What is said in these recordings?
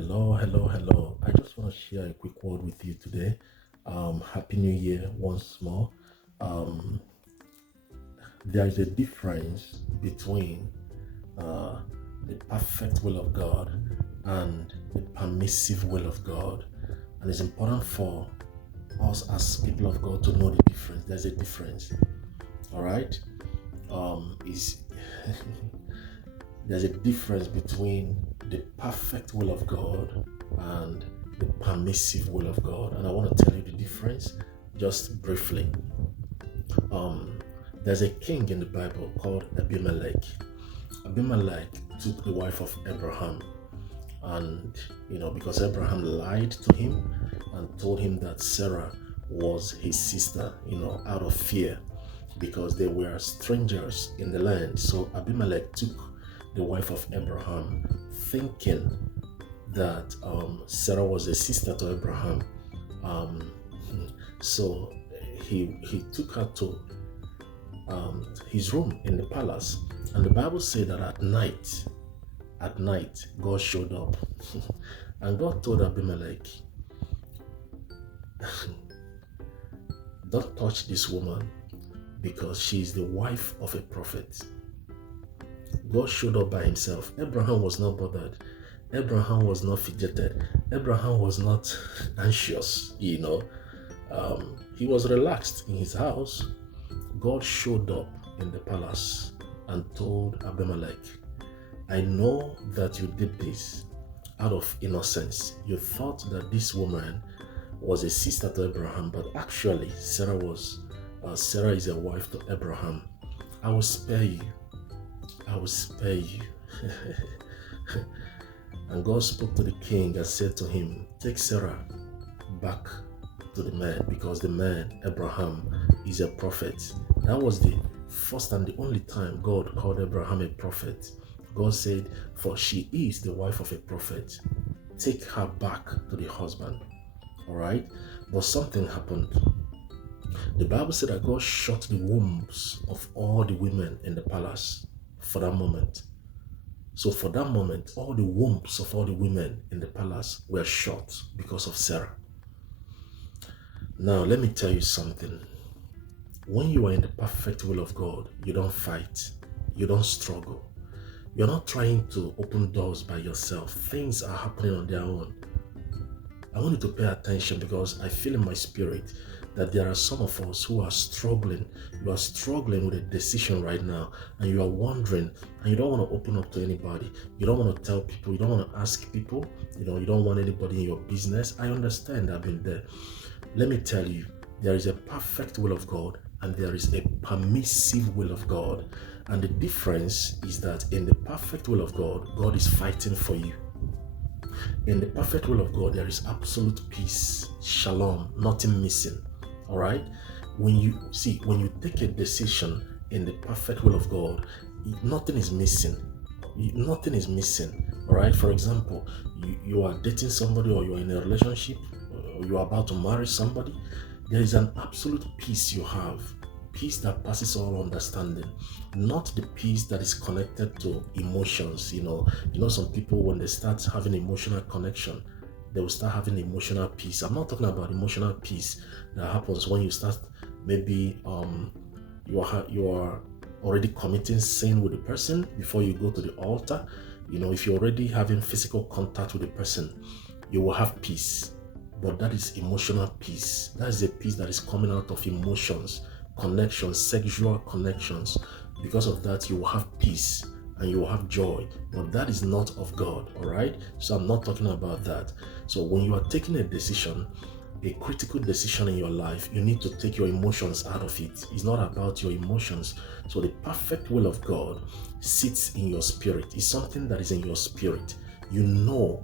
Hello. I just want to share a quick word with you today. Happy New Year once more. Um, there is a difference between uh, the perfect will of God and the permissive will of God. And it's important for us as people of God to know the difference. There's a difference. All right? Is There's a difference between the perfect will of God and the permissive will of God. And I want to tell you the difference just briefly. Um, there's a king in the Bible called Abimelech. Abimelech took the wife of Abraham, and because Abraham lied to him and told him that Sarah was his sister, out of fear because they were strangers in the land. So Abimelech took the wife of Abraham, thinking that Sarah was a sister to Abraham. Um, so he took her to his room in the palace, and the Bible said that at night, God showed up, and God told Abimelech, "Don't touch this woman because she is the wife of a prophet." God showed up by himself. Abraham was not bothered. Abraham was not fidgeted. Abraham was not anxious, He was relaxed in his house. God showed up in the palace and told Abimelech, "I know that you did this out of innocence. You thought that this woman was a sister to Abraham, but actually Sarah is a wife to Abraham. I will spare you. I will spare you." And God spoke to the king and said to him, "Take Sarah back to the man, because the man, Abraham, is a prophet." That was the first and the only time God called Abraham a prophet. God said, "For she is the wife of a prophet. Take her back to the husband." All right? But something happened. The Bible said that God shut the wombs of all the women in the palace for that moment. So for that moment, all the wombs of all the women in the palace were shut because of Sarah. Now, let me tell you something. When you are in the perfect will of God, you don't fight, you don't struggle. You're not trying to open doors by yourself. Things are happening on their own. I want you to pay attention, because I feel in my spirit that there are some of us who are struggling. You are struggling with a decision right now, and you are wondering, and you don't want to open up to anybody. You don't want to tell people. You don't want to ask people. You don't want anybody in your business. I understand. I've been there. Let me tell you, there is a perfect will of God and there is a permissive will of God. And the difference is that in the perfect will of God, God is fighting for you. In the perfect will of God, there is absolute peace, shalom, nothing missing. All right? When you take a decision in the perfect will of God, nothing is missing. Nothing is missing. All right? For example, you are dating somebody, or you are in a relationship, or you are about to marry somebody. There is an absolute peace you have. Peace that passes all understanding, not the peace that is connected to emotions. Some people, when they start having emotional connection, they will start having emotional peace. I'm not talking about emotional peace that happens when you start, maybe you are already committing sin with the person before you go to the altar. If you're already having physical contact with the person, you will have peace. But that is emotional peace. That is a peace that is coming out of emotions, connections, sexual connections. Because of that, you will have peace and you will have joy. But that is not of God, all right? So I'm not talking about that. So when you are taking a decision, a critical decision in your life, you need to take your emotions out of it. It's not about your emotions. So the perfect will of God sits in your spirit. It's something that is in your spirit. You know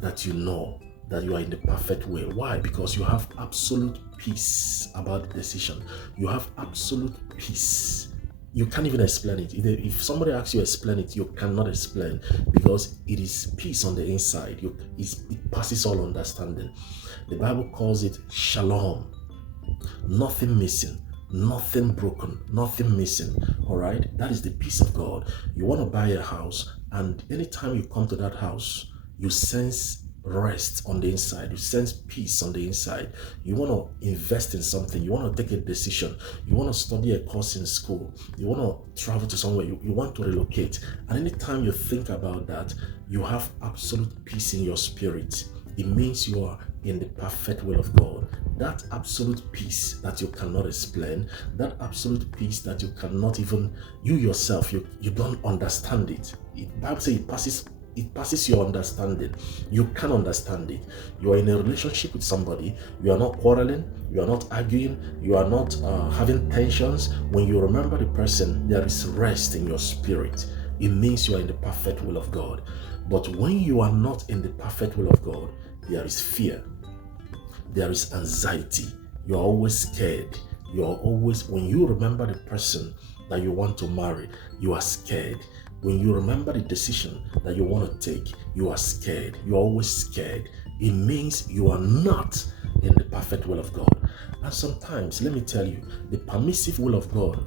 that you are in the perfect way. Why? Because you have absolute peace about the decision. You have absolute peace. You can't even explain it. If somebody asks you to explain it, you cannot explain, because it is peace on the inside. It passes all understanding. The Bible calls it shalom. Nothing missing, nothing broken, nothing missing. All right? That is the peace of God. You want to buy a house, and anytime you come to that house, You sense rest on the inside. You sense peace on the inside. You want to invest in something. You want to take a decision. You want to study a course in school. You want to travel to somewhere. You want to relocate. And anytime you think about that, you have absolute peace in your spirit. It means you are in the perfect will of God. That absolute peace that you cannot explain, that absolute peace that you cannot even, you yourself, you don't understand it. The Bible says it passes your understanding. You can understand it. You are in a relationship with somebody. You are not quarreling. You are not arguing. You are not having tensions. When you remember the person, there is rest in your spirit. It means you are in the perfect will of God. But when you are not in the perfect will of God, there is fear. There is anxiety. You are always scared. You are always, when you remember the person that you want to marry, you are scared. When you remember the decision that you want to take, you are scared. You are always scared. It means you are not in the perfect will of God. And sometimes, let me tell you, the permissive will of God,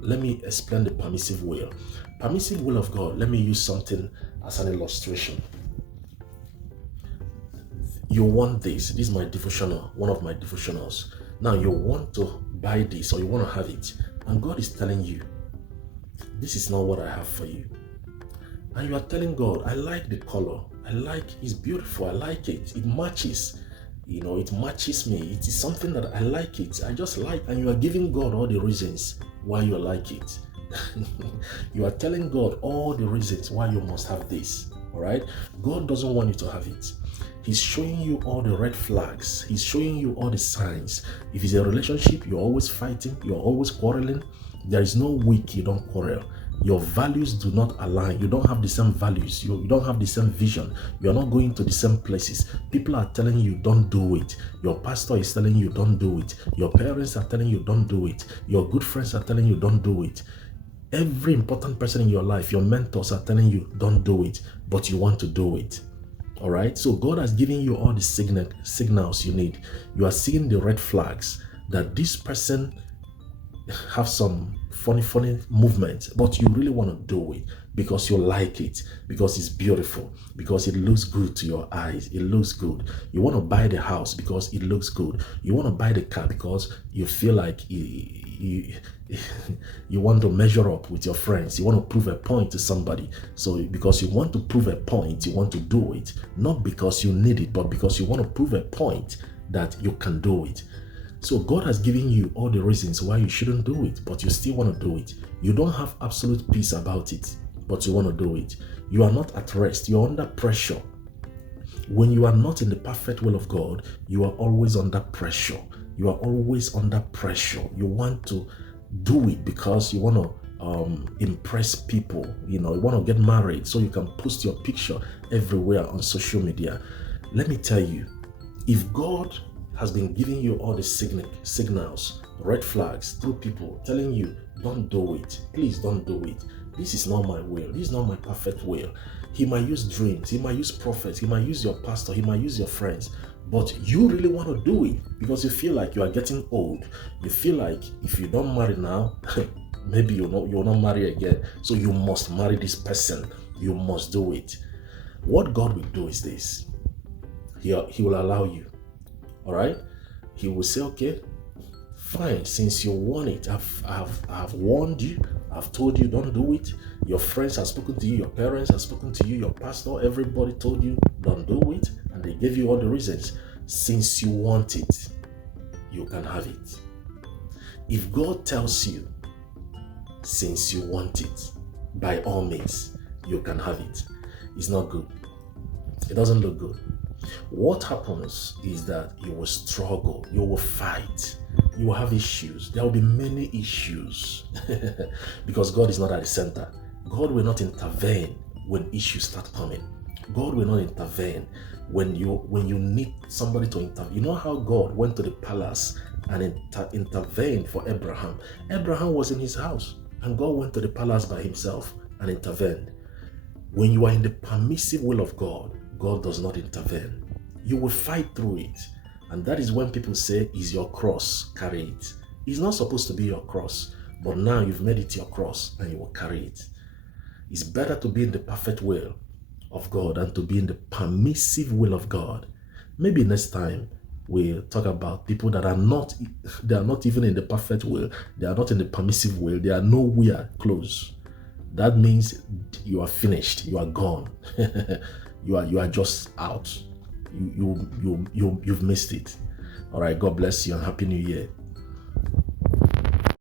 let me explain the permissive will. Permissive will of God, let me use something as an illustration. You want this is my devotional, one of my devotionals. Now you want to buy this or you want to have it, and God is telling you, this is not what I have for you. And you are telling God, I like the color, it's beautiful, I like it, it matches, it matches me, it is something that I like it, I just like, and you are giving God all the reasons why you like it. You are telling God all the reasons why you must have this, all right? God doesn't want you to have it. He's showing you all the red flags. He's showing you all the signs. If it's a relationship, you're always fighting, you're always quarreling. There is no week you don't quarrel. Your values do not align. You don't have the same values. You don't have the same vision. You're not going to the same places. People are telling you don't do it. Your pastor is telling you don't do it. Your parents are telling you don't do it. Your good friends are telling you don't do it. Every important person in your life, your mentors are telling you don't do it, but you want to do it. All right, so God has given you all the signals you need. You are seeing the red flags that this person have some funny movement, but you really want to do it because you like it, because it's beautiful, because it looks good to your eyes. It looks good. You want to buy the house because it looks good. You want to buy the car because you feel like you want to measure up with your friends. You want to prove a point to somebody. So because you want to prove a point, you want to do it, not because you need it, but because you want to prove a point that you can do it. So God has given you all the reasons why you shouldn't do it, but you still want to do it. You don't have absolute peace about it, but you want to do it. You are not at rest. You're under pressure. When you are not in the perfect will of God, you are always under pressure. You are always under pressure. You want to do it because you want to impress people. You want to get married so you can post your picture everywhere on social media. Let me tell you, if God has been giving you all the signals, red flags through people telling you, don't do it, please don't do it. This is not my will. This is not my perfect will. He might use dreams. He might use prophets. He might use your pastor. He might use your friends. But you really want to do it because you feel like you are getting old. You feel like if you don't marry now, maybe you'll not marry again. So you must marry this person. You must do it. What God will do is this. He will allow you. All right, he will say, okay, fine, since you want it, I've warned you, I've told you don't do it. Your friends have spoken to you, your parents have spoken to you, your pastor, everybody told you don't do it, and they gave you all the reasons. Since you want it, you can have it. If God tells you, since you want it, by all means, you can have it, it's not good. It doesn't look good. What happens is that you will struggle, you will fight, you will have issues. There will be many issues because God is not at the center. God will not intervene when issues start coming. God will not intervene when you need somebody to intervene. You know how God went to the palace and intervened for Abraham. Abraham was in his house and God went to the palace by himself and intervened. When you are in the permissive will of God, God does not intervene. You will fight through it. And that is when people say, is your cross, carry it. It's not supposed to be your cross, but now you've made it your cross and you will carry it. It's better to be in the perfect will of God and to be in the permissive will of God. Maybe next time we'll talk about people that are not, they are not even in the perfect will. They are not in the permissive will. They are nowhere close. That means you are finished. You are gone. you are just out. You've missed it. All right. God bless you and Happy New Year.